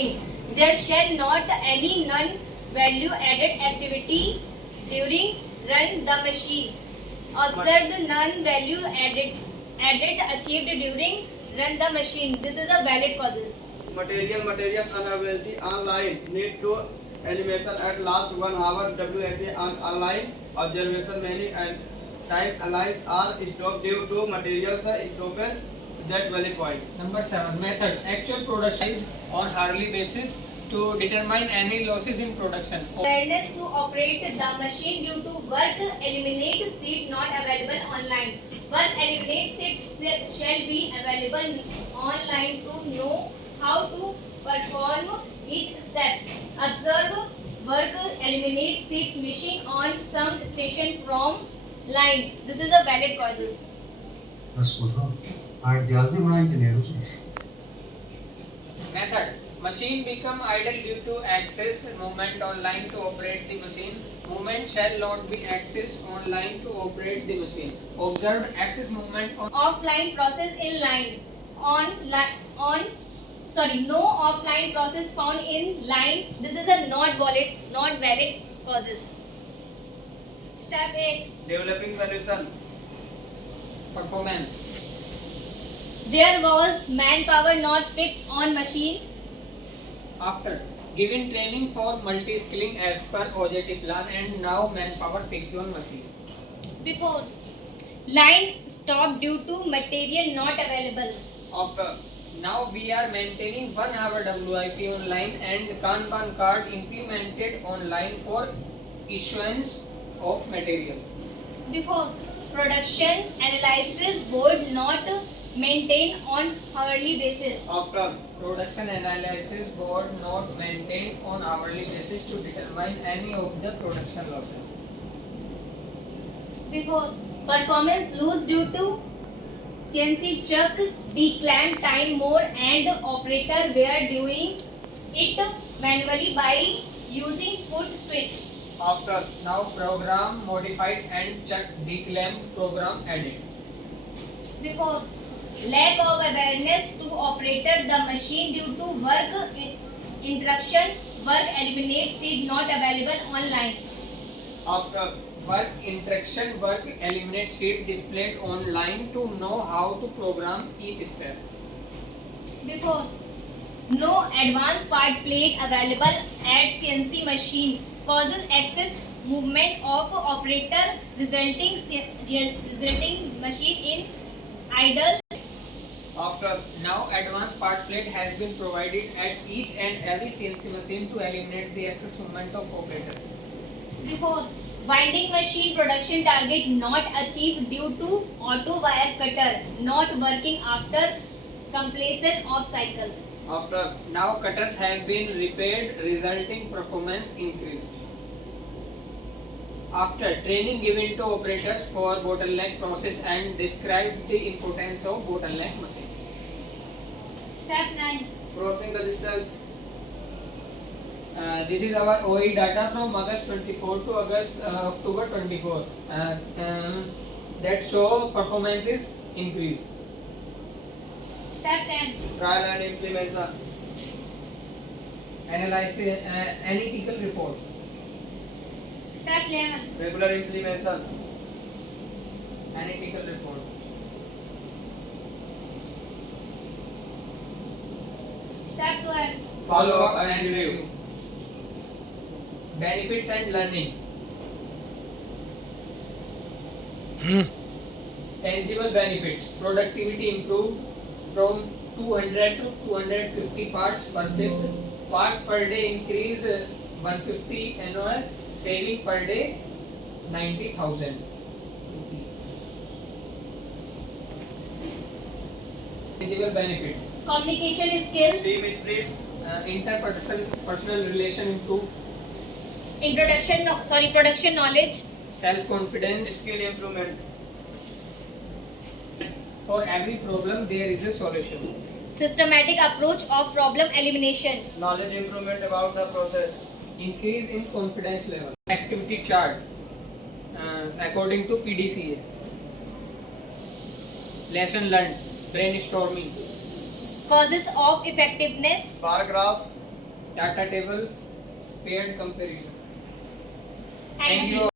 working. There shall not any non-value added activity during run the machine. Observe the non-value added achieved during run the machine. This is a valid causes. Material unavailability online need to elimination at last 1 hour WFA on online observation many and time lines are stopped due to materials stoppage. That valid point. Number 7. Method. Actual production on hourly basis to determine any losses in production. Awareness to operate the machine due to work eliminate seat not available online. Work eliminate seats shall be available online to know how to perform each step. Observe work eliminate seats missing on some station from line. This is a valid causes. बस बोलो आठ glass भी बनाएंगे ले लो Method. Machine become idle due to access movement online to operate the machine. Movement shall not be accessed online to operate the machine. Observed access movement on Offline process in line. No offline process found in line. This is a not valid causes. Step 8. Developing solution. performance. There was manpower not fixed on machine. After giving training for multi-skilling as per OJT plan and now manpower fixed on machine. Before, line stopped due to material not available. After Now we are maintaining 1 hour WIP online and Kanban card implemented online for issuance of material. Before, production analysis board not maintained on hourly basis. after Production analysis board not maintained on hourly basis to determine any of the production losses. Before, performance lose due to CNC chuck decline time more and operator were doing it manually by using foot switch. after Now program modified and check declaim program added. Before, lack of awareness to operator the machine due to work instruction, work eliminate seat not available online. after Work instruction work eliminate sheet displayed online to know how to program each step. Before, no advanced part plate available at CNC machine causes excess movement of operator resulting machine in idle. after Now advanced part plate has been provided at each and every CNC machine to eliminate the excess movement of operator. Before, winding machine production target not achieved due to auto wire cutter not working after completion of cycle. after Now cutters have been repaired resulting performance increased. After training given to operators for bottleneck process and described the importance of bottleneck machines. Step 9. crossing the distance This is our OE data from August 24 to October 24 that show performance is increased. Step 10. trial and implementation Analysis analytical report. Step 11. regular implementation Analytical report. Step 12. follow up and review Benefits and learning. Tangible benefits. Productivity improved from 200 to 250 parts per shift. Part per day increase 150 annual. Saving per day 90,000. Tangible benefits. Communication skill. team spirit Interpersonal relation improve. Production knowledge. Self-confidence. skill improvements For every problem there is a solution. Systematic approach of problem elimination. knowledge improvement about the process Increase in confidence level. Activity chart according to PDCA. Lesson learned. Brainstorming. Causes of effectiveness. bar graph Data table, paired comparison. Thank you.